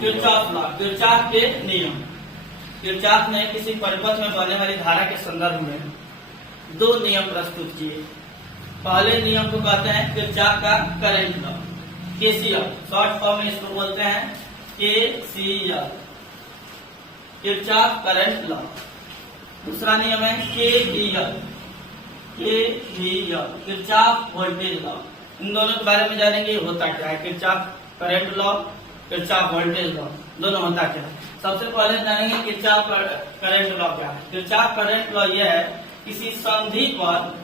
Kirchhoff law, Kirchhoff के नियम। Kirchhoff ने किसी परिपथ में बहने वाली धारा के संदर्भ में दो नियम प्रस्तुत किए। पहले नियम को कहते हैं किरचॉफ का current law, KCL, short form में इसको बोलते हैं केसीएल, किरचॉफ करंट लॉ। दूसरा नियम है KVL, KVL, Kirchhoff voltage law. इन दोनों के बारे में जानेंगे होता क्या है, Kirchhoff current law, Kirchhoff voltage law, दोनों होता क्या है। सबसे पहले जानेंगे किरचॉफ करंट लॉ क्या है। किरचॉफ करंट लॉ यह है किसी संधि पर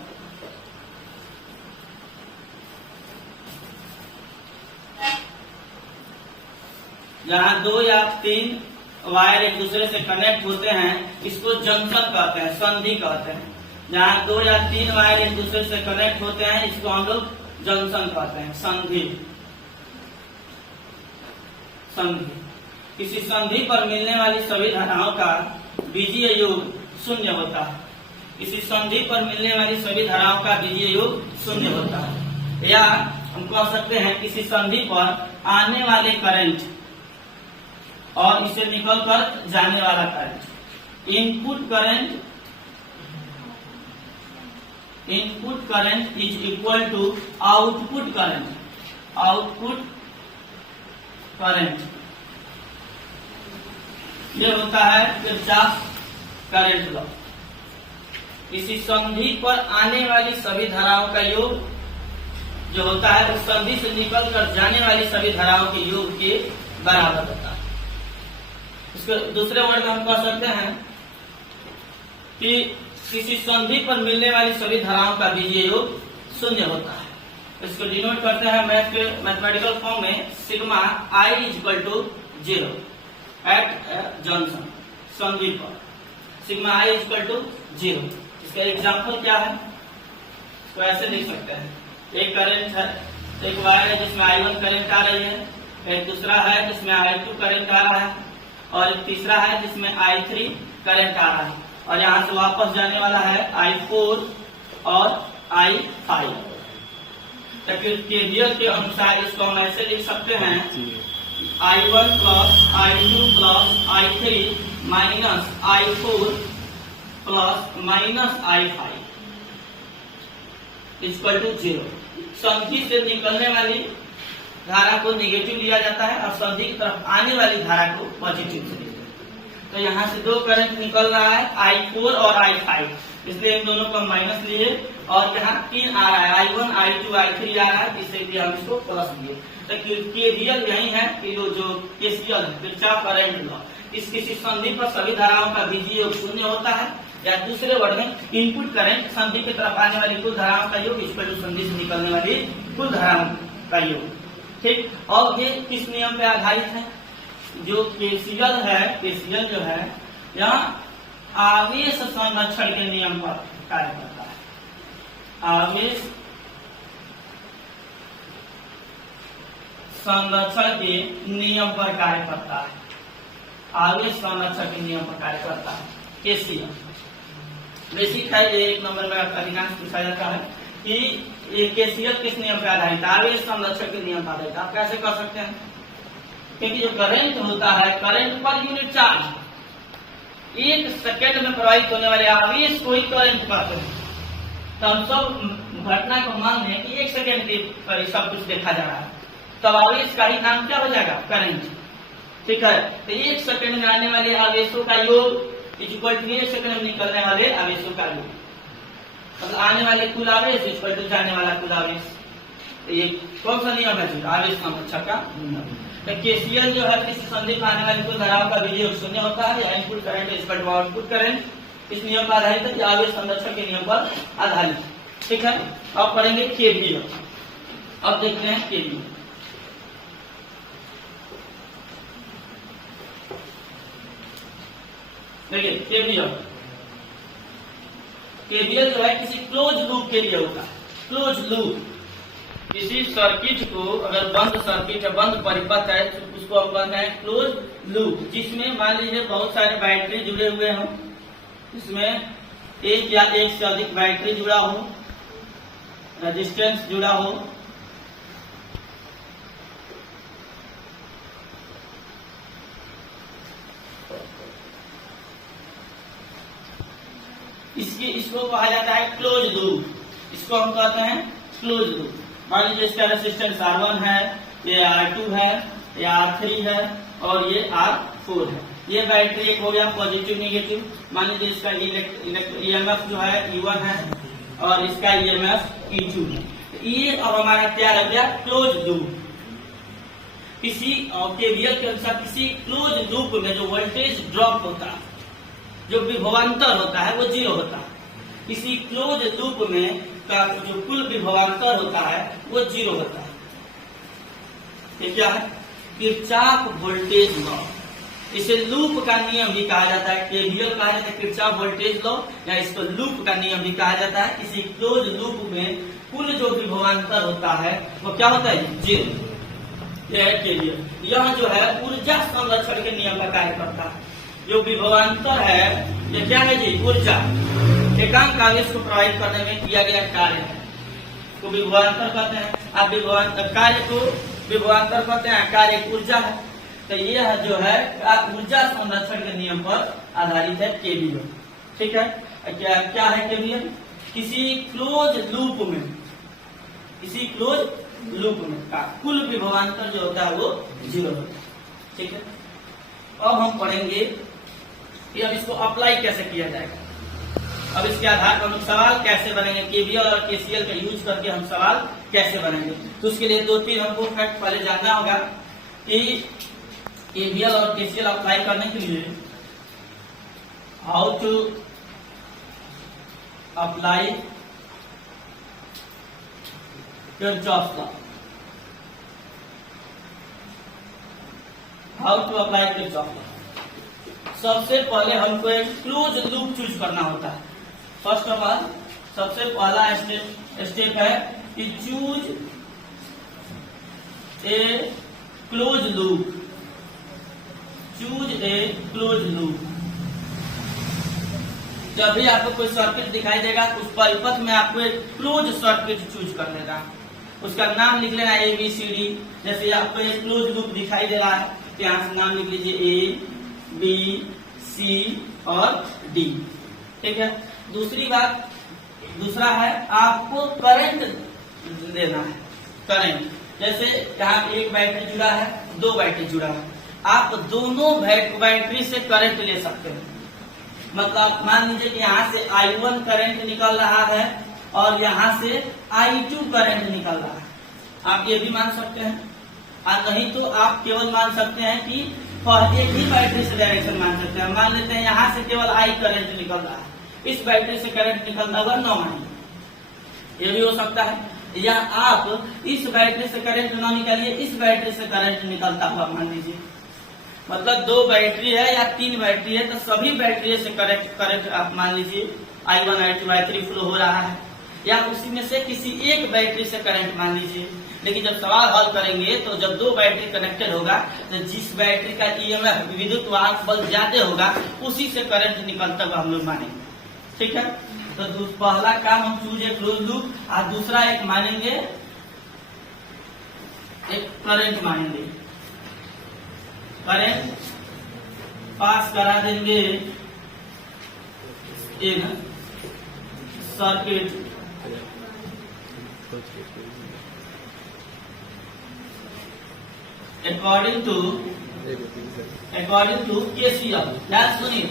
जहां दो या तीन वायर एक दूसरे से कनेक्ट होते हैं, इसको जंक्शन कहते हैं, संधि कहते हैं। जहां दो या तीन वायर एक दूसरे से कनेक्ट होते हैं, इसको हम लोग जंक्शन कहते हैं, संधि। संधि किसी संधि पर मिलने वाली सभी धाराओं का बीजीय योग शून्य होता है। किसी संधि पर मिलने वाली सभी धाराओं का बीजीय योग शून्य होता है। या हम कह सकते हैं किसी संधि पर आने वाले करंट और इसे निकल कर जाने वाला current, input current is equal to output current, output current. ये होता है किरचॉफ करंट लॉ। किसी संधि पर आने वाली सभी धाराओं का योग जो होता है उस संधि से निकल कर जाने वाली सभी धाराओं के योग के बराबर होता है। इसके दूसरे वर्ड में हम कह सकते हैं कि किसी संधि पर मिलने वाली सभी धाराओं का बीजीय योग शून्य होता है। इसको डिनोट करते हैं मैथमेटिकल फॉर्म में sigma I is equal to 0 at junction, संधि पर sigma I is equal to 0। इसका एग्जाम्पल क्या है, तो ऐसे लिख सकते हैं, एक करंट है, एक वायर है जिसमें I1 करंट आ रही है, एक दूसरा है जिसमें I2 करंट आ रहा है, और एक तीसरा है जिसमें I3 करंट आ रहा है, और यहाँ से वापस जाने वाला है I4 और I5। केवीएल के अनुसार इसको हम ऐसे लिख सकते हैं, I1 plus I2 plus I3 minus I4 plus minus I5 equal to 0। संधि से निकलने वाली धारा को नेगेटिव लिया जाता है और संधि की तरफ आने वाली धारा को पॉजिटिव से लिया जाता है। तो यहाँ से दो करंट निकल रहा है I4 और I5, इसलिए इन दोनों को माइनस लिए, और यहाँ 3 आ रहा है, I1 I2 I3 आ रहा है, इसलिए हम इसको प्लस लिए। तो केवीएल यही है कि जो केसीएल किरचॉफ करंट लॉ, इस किसी संधि पर सभी धाराओं का बीजीय योग शून्य होता है, या दूसरे वर्ड में इनपुट करंट संधि की तरफ आने वाली कुल धाराओं का योग इक्वल टू संधि से निकलने वाली कुल धाराओं का योग। ठीक, और ये किस नियम पे आधारित है, जो केसीएल है, केसीएल जो है यहाँ आवेश संरक्षण के नियम पर कार्य करता है। आवेश संरक्षण के नियम पर कार्य करता है, आवेश संरक्षण के नियम पर कार्य करता है केसीएल। बेसिक है, ये 1 नंबर में अधिकांश पूछा जाता है कि ये केसीएल किस नियम पर आधारित, आवेश संरक्षण के नियम पर आधारित। आप कैसे कर सकते हैं, क्योंकि जो करंट होता है, current per unit charge, 1 second में प्रवाहित होने वाले आवेश को ही करंट कहते हैं। तो हम सब घटना को मान लें कि 1 सेकेंड के सब कुछ देखा जा रहा है, तब आवेश का ही नाम क्या हो जाएगा, करंट। ठीक है, तो 1 सेकेंड में आने वाले आवेशों का योग इक्वल टू 1 सेकेंड में निकलने वाले आवेशों का योग, मतलब आने वाले कुल आवेश इक्वल टू जाने वाला कुल आवेश। तो ये कौन सा नियम है, आवेश संरक्षण का नियम। तो केसीएल जो है किसी संधि पर आने वाली कुल धाराओं का बीजीय योग शून्य होता है, या input current equal to output current इस नियम पर आधारित है, आवेश संरक्षण के नियम पर आधारित है। ठीक है, अब पढ़ेंगे केवीएल। अब देखते हैं केवीएल। देखिए केवीएल, केवीएल जो है किसी क्लोज लूप के लिए होता है। क्लोज लूप, किसी सर्किट को अगर बंद सर्किट है, बंद परिपथ है, तो उसको हम कहते हैं क्लोज लूप, जिसमें मान लीजिए बहुत सारे बैटरी जुड़े हुए हों, इसमें एक या एक से अधिक बैटरी जुड़ा हो, रेजिस्टेंस जुड़ा हो, इसको कहा जाता है क्लोज लूप, इसको हम कहते हैं क्लोज लूप। मान लीजिए इसका रेसिस्टेंस R1 है, ये R2 है, ये R3 है और ये R4 है। ये बैटरी एक हो गया पॉजिटिव नेगेटिव। मान लीजिए इसका EMF जो है E1 है और इसका EMF E2 है। ये अब हमारा क्या रह गया क्लोज लूप। किसी KVL के अनुसार किसी क्लोज लूप में जो वोल्टेज ड्रॉप होता है, जो विभवांतर होता है वो 0 होता है। किसी क्लोज लूप में का जो कुल विभवांतर होता है वो 0 होता है। ये क्या है? Kirchhoff voltage law. इसे लूप का नियम भी कहा जाता है, KVL कहा जाता है, किरचॉफ वोल्टेज लॉ, या इसको लूप का नियम भी कहा जाता है। किसी क्लोज लूप में कुल जो विभवांतर होता है वो क्या होता है 0। यह जो है ऊर्जा संरक्षण के नियम का कार्य करता है। जो विभवांतर है ये क्या है जी? ऊर्जा। एकांक आवेश को प्रभावित करने में किया गया कार्य है तो विभवांतर कहते हैं। आप विभवांतर कार्य को विभवांतर कहते हैं, कार्य ऊर्जा है। तो यह जो है ऊर्जा संरक्षण के नियम पर आधारित है KVL। ठीक है, क्या है KVL? किसी क्लोज लूप में का कुल विभवांतर जो होता है वो 0 होता है। ठीक है, अब हम पढ़ेंगे कि अब इसको अप्लाई कैसे किया जाएगा। अब इसके आधार पर हम सवाल कैसे बनेंगे, KVL और KCL का यूज करके हम सवाल कैसे बनेंगे। तो उसके लिए 2-3 हमको फैक्ट पहले जानना होगा कि KVL और KCL अप्लाई करने के लिए how to apply Kirchhoff law. How to apply Kirchhoff law. सबसे पहले हमको एक क्लोज लूप चूज करना होता है। फर्स्ट ऑफ ऑल सबसे पहला स्टेप है कि choose a close loop. Choose a close loop. जब भी आपको कोई सर्किट दिखाई देगा उस परिपथ में आपको एक क्लोज सर्किट चूज कर लेना। उसका नाम लिख लेना ABCD। जैसे आपको एक क्लोज लूप दिखाई दे रहा है तो यहाँ से नाम लिख लीजिए A, B, C और D। ठीक है, दूसरा है आपको करंट देना है। करंट जैसे यहाँ एक बैटरी जुड़ा है, 2 बैटरी जुड़ा है, आप दोनों बैटरी से करंट ले सकते हैं। मतलब मान लीजिए कि यहाँ से I1 करंट निकल रहा है और यहाँ से I2 करंट निकल रहा है। आप ये भी मान सकते हैं, और नहीं तो आप केवल मान सकते हैं कि एक ही बैटरी से डायरेक्शन मान सकते हैं। मान लेते हैं यहाँ से केवल I करंट निकल रहा है, इस बैटरी से करंट निकलता हुआ न मानिए, ये भी हो सकता है। या आप इस बैटरी से करंट न निकालिए, इस बैटरी से करंट निकलता हुआ मान लीजिए। मतलब 2 बैटरी है या 3 बैटरी है तो सभी बैटरी से करंट आप मान लीजिए I1, I2, I3 फ्लो हो रहा है, या उसी में से किसी एक बैटरी से करंट मान लीजिए। लेकिन जब सवाल हल करेंगे तो जब 2 बैटरी कनेक्टेड होगा तो जिस बैटरी का EMF विद्युत वाहक बल ज्यादा होगा उसी से करंट निकलता हुआ हम लोग मानेंगे। ठीक है, तो पहला काम हम चूज ए क्लोज लूप, और दूसरा एक मानेंगे एक करंट मानेंगे। करंट पास करा देंगे इन सर्किट अकॉर्डिंग टू KCL। ध्यान सुनिए,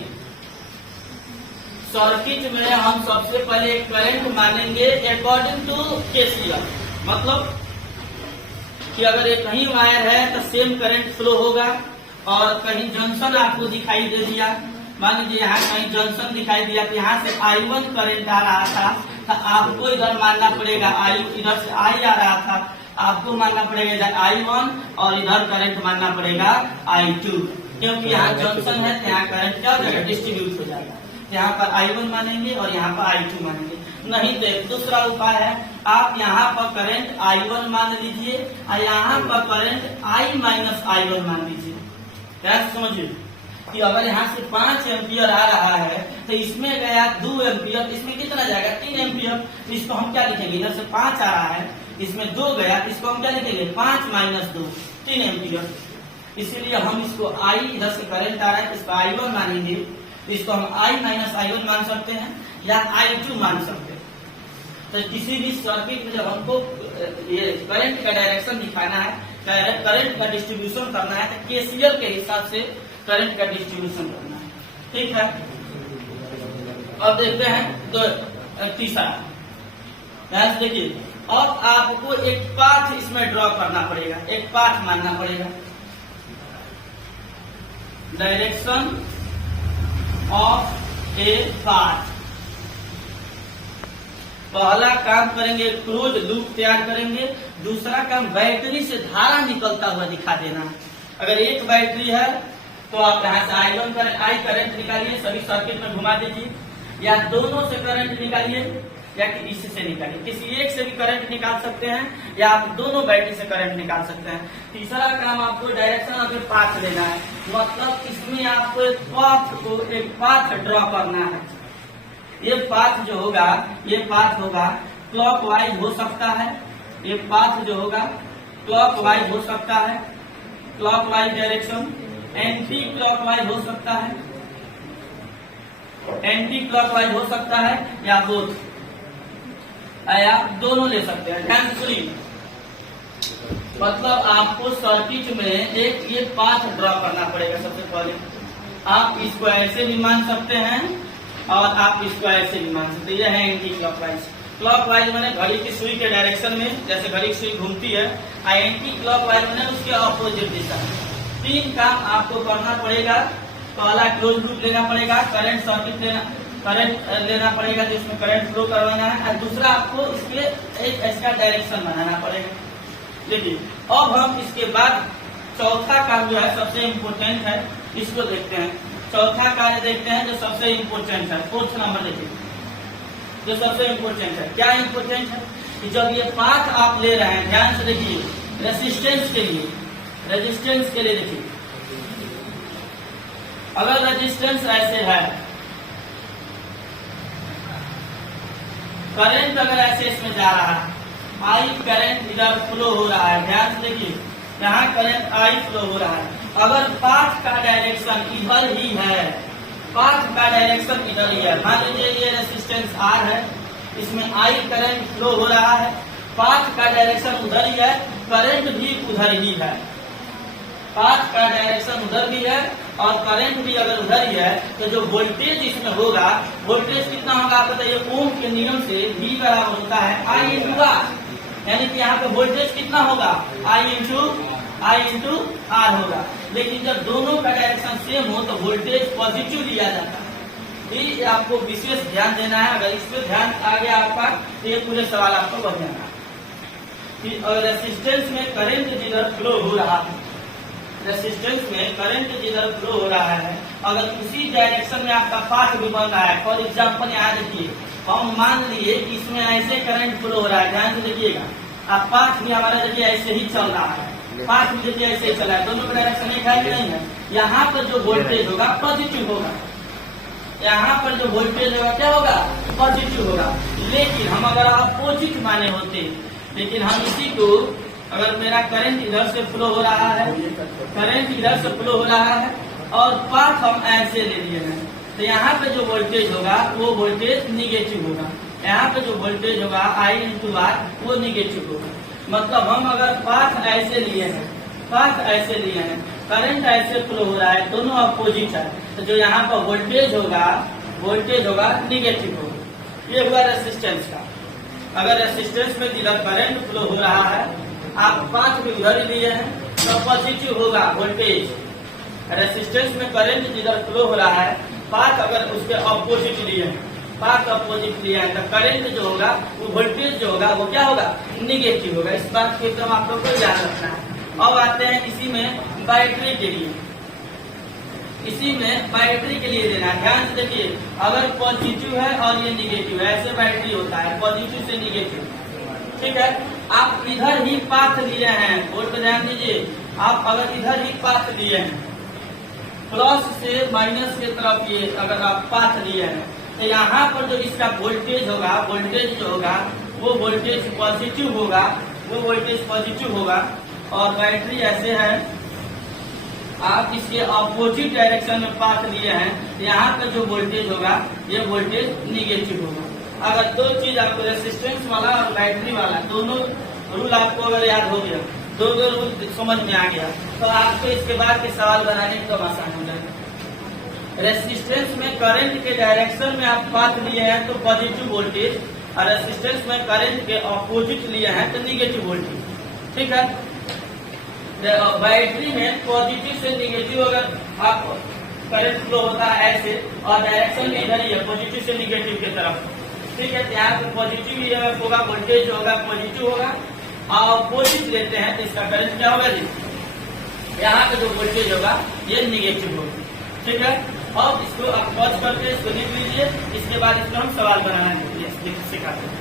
सर्किट में हम सबसे पहले करंट मानेंगे अकॉर्डिंग टू KCL। मतलब कि अगर एक कहीं वायर है तो सेम करंट फ्लो होगा, और कहीं जंक्शन आपको दिखाई दे दिया, मान लीजिए यहाँ कहीं जंक्शन दिखाई दिया तो यहाँ से I1 करंट आ रहा था तो आपको इधर मानना पड़ेगा इधर से I आ रहा था, आपको मानना पड़ेगा इधर I1 और इधर करंट मानना पड़ेगा I2, क्योंकि यहाँ जंक्शन है तो यहाँ करंट क्या हो जाएगा डिस्ट्रीब्यूट हो जाएगा। यहाँ पर I1 मानेंगे और यहाँ पर I2 मानेंगे। नहीं तो दूसरा उपाय है, आप यहाँ पर करंट I1 मान लीजिए और यहाँ पर करंट I-I1 मान लीजिए। क्या समझिए कि अगर यहाँ से 5 एम्पियर आ रहा है तो इसमें गया 2 एम्पियर, इसमें कितना जाएगा 3 एम्पियर। इसको हम क्या लिखेंगे, इधर से 5 आ रहा है, इसमें 2 गया, इसको हम क्या लिखेंगे 5 - 2 3 एम्पियर। इसीलिए हम इसको I, इधर से करंट आ रहा है इसको I1 मानेंगे, इसको हम I-I1 मान सकते हैं, या I2 मान सकते हैं। तो किसी भी सर्किट में जब हमको ये करंट का डायरेक्शन दिखाना है, करंट का डिस्ट्रीब्यूशन करना है, तो KCL के हिसाब से करंट का डिस्ट्रीब्यूशन करना है। ठीक है, अब देखते हैं तीसरा। ध्यान से देखिए, अब आपको एक पाथ इसमें ड्रॉ करना पड़ेगा, एक पाथ मानना पड़ेगा। Direction of a path. पहला काम करेंगे क्लोज लूप तैयार करेंगे, दूसरा काम बैटरी से धारा निकलता हुआ दिखा देना है। अगर एक बैटरी है तो आप यहाँ से I1 करंट निकालिए, सभी सर्किट में घुमा दीजिए, या दोनों से करंट निकालिए या इससे निकालिए। किसी एक से भी करंट निकाल सकते हैं या आप दोनों बैटरी से करंट निकाल सकते हैं। तीसरा काम आपको डायरेक्शन ऑफ ए पाथ लेना है, मतलब इसमें आपको एक पाथ ड्रॉ करना है। ये पाथ जो होगा, ये पाथ होगा क्लॉकवाइज हो सकता है, ये पाथ जो होगा क्लॉकवाइज हो सकता है, क्लॉकवाइज डायरेक्शन, एंटी क्लॉकवाइज हो सकता है, एंटी क्लॉकवाइज हो सकता है, या बोथ, या दोनों ले सकते हैं। ध्यान सुनिए, मतलब आपको सर्किट में एक ये पाथ ड्रॉ करना पड़ेगा। सबसे पहले आप इसको ऐसे भी मान सकते हैं और आप इसको ऐसे भी मान सकते हैं। यह है एंटी क्लॉकवाइज। क्लॉकवाइज मैंने घड़ी की सुई के डायरेक्शन में, जैसे घड़ी की सुई घूमती है, और एंटी क्लॉकवाइज मैंने उसके ऑपोजिट दिशा। तीन काम आपको करना पड़ेगा। पहला क्लोज लूप लेना पड़ेगा, करंट सर्किट लेना पड़ेगा जिसमें करंट फ्लो करवाना है, और दूसरा आपको इसके एक इसका डायरेक्शन बनाना पड़ेगा। देखिए, अब हम इसके बाद चौथा काम जो है सबसे इम्पोर्टेंट है, इसको देखते हैं। चौथा कार्य देखते हैं जो सबसे इम्पोर्टेंट है, 4th नंबर देखिए, जो सबसे इम्पोर्टेंट है। क्या इम्पोर्टेंट है कि जब ये पाथ आप ले रहे हैं, ध्यान से देखिए, रेजिस्टेंस के लिए, रेजिस्टेंस के लिए देखिए, अगर रेजिस्टेंस ऐसे है, करंट अगर ऐसे इसमें जा रहा है, I करंट इधर फ्लो हो रहा है, ध्यान से देखिए, यहाँ करंट I फ्लो हो रहा है। अगर पाथ का डायरेक्शन इधर ही है, पाथ का डायरेक्शन इधर ही है, मान लीजिए ये रेजिस्टेंस R है, इसमें I करंट फ्लो हो रहा है, पाथ का डायरेक्शन उधर ही है, करंट भी उधर ही है, पाथ का डायरेक्शन उधर भी है और करंट भी अगर उधर ही है, तो जो वोल्टेज इसमें होगा, वोल्टेज कितना होगा आप बताइए। ओम के नियम से V बराबर होता है I इंटू R, यानी कि यहाँ पे वोल्टेज कितना होगा, I इंटू R होगा। लेकिन जब दोनों का डायरेक्शन सेम हो तो वोल्टेज पॉजिटिव लिया जाता है। ये आपको विशेष ध्यान देना है। अगर इस पर ध्यान आ गया आपका तो ये पूरे सवाल आपको बन जाना कि रेसिस्टेंस में करंट जिधर फ्लो हो रहा है, रेसिस्टेंस में करंट जिधर फ्लो हो रहा है, अगर उसी डायरेक्शन में आपका पाथ भी बन रहा है। फॉर एग्जाम्पल यहाँ देखिए, हम मान लिए कि इसमें ऐसे करंट फ्लो हो रहा है, ध्यान से देखिएगा, आप पाथ भी हमारा देखिए ऐसे ही चल रहा है, पाथ भी देखिए ऐसे ही चल रहा है, दोनों का डायरेक्शन एक है कि नहीं है। यहाँ पर जो वोल्टेज होगा पॉजिटिव होगा, यहाँ पर जो वोल्टेज होगा क्या होगा, पॉजिटिव होगा। लेकिन हम अगर अपोजिट माने होते, लेकिन हम इसी को, अगर मेरा करंट इधर से फ्लो हो रहा है, करंट इधर से फ्लो हो रहा है और पाथ हम ऐसे ले लिए हैं, तो यहाँ पे जो वोल्टेज होगा वो वोल्टेज निगेटिव होगा। यहाँ पे जो वोल्टेज होगा I इंटू R वो निगेटिव होगा। मतलब हम अगर पाथ ऐसे लिए हैं, पाथ ऐसे लिए हैं, करंट ऐसे फ्लो हो रहा है, दोनों अपोजिट है, तो जो यहाँ पर वोल्टेज होगा निगेटिव होगा। ये हुआ रेसिस्टेंस का। अगर रेसिस्टेंस में जिधर करंट फ्लो हो रहा है, आप पाथ भी उधर लिए हैं तो पॉजिटिव होगा वोल्टेज। रेसिस्टेंस में करंट जिधर फ्लो हो रहा है, पाथ अगर उसके अपोजिट लिए हैं, पाथ अपोजिट लिए हैं, तो करंट जो होगा वो वोल्टेज जो होगा वो क्या होगा, निगेटिव होगा। इस बात को एकदम आप लोग को याद रखना है। अब आते हैं इसी में बैटरी के लिए, इसी में बैटरी के लिए देना। ध्यान से देखिए, अगर पॉजिटिव है और ये निगेटिव है, ऐसे बैटरी होता है, पॉजिटिव से निगेटिव, ठीक है। आप इधर ही पाथ लिए हैं, बोर्ड पे ध्यान दीजिए, आप अगर इधर ही पाथ लिए हैं, प्लस से माइनस की तरफ ये अगर आप पाथ लिए हैं, तो यहाँ पर जो इसका वोल्टेज होगा, वोल्टेज जो होगा वो वोल्टेज पॉजिटिव होगा, वो वोल्टेज पॉजिटिव होगा। और बैटरी ऐसे है, आप इसके अपोजिट डायरेक्शन में पाथ लिए हैं, यहाँ का जो वोल्टेज होगा ये वोल्टेज निगेटिव होगा। अगर दो चीज आपको रेसिस्टेंस वाला और बैटरी वाला दोनों रूल आपको अगर याद हो गया, दो रूल समझ में आ गया, तो आपको इसके बाद के सवाल बनाने में कम आसान हो जाएगा। रेसिस्टेंस में करंट के डायरेक्शन में आप पाथ लिए हैं तो पॉजिटिव वोल्टेज, और रेसिस्टेंस में करंट के अपोजिट लिए हैं तो निगेटिव वोल्टेज। ठीक है, बैटरी में पॉजिटिव से निगेटिव अगर आप करंट फ्लो होता है ऐसे, और डायरेक्शन इधर ही है पॉजिटिव से निगेटिव की तरफ। ठीक है, यहाँ पे पॉजिटिव ही होगा, वोल्टेज होगा पॉजिटिव होगा, और अपोजिट लेते हैं तो इसका करंट क्या होगा जी, यहाँ पे जो वोल्टेज होगा ये निगेटिव होगा। ठीक है, अब इसको आप पॉज करके इसको लिख लीजिए, इसके बाद इसको हम सवाल बनाना सिखाते हैं।